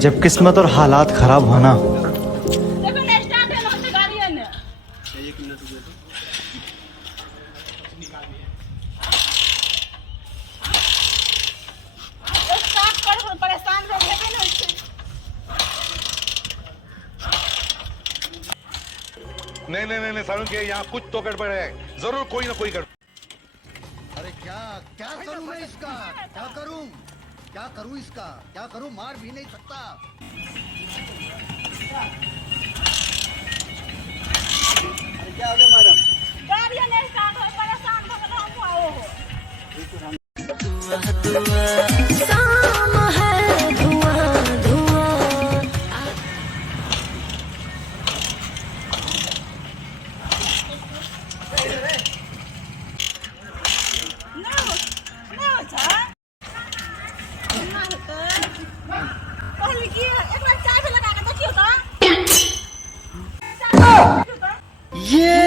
जब किस्मत और हालात खराब होना। नहीं नहीं नहीं नहीं सारुण के यहाँ कुछ तो गड़बड़ है, जरूर कोई ना कोई गड़बड़। अरे क्या क्या करूं मैं इसका, क्या करूं, क्या करूं इसका, क्या करूं, मार भी नहीं सकता। अरे क्या हो गया मैडम? गाड़ी नहीं स्टार्ट हो, परेशान हो गए हम आए हो। शाम है धुआं धुआं। ना ना जा ना होता पहले की एक बार चाय पे लगा के देखियो तो ये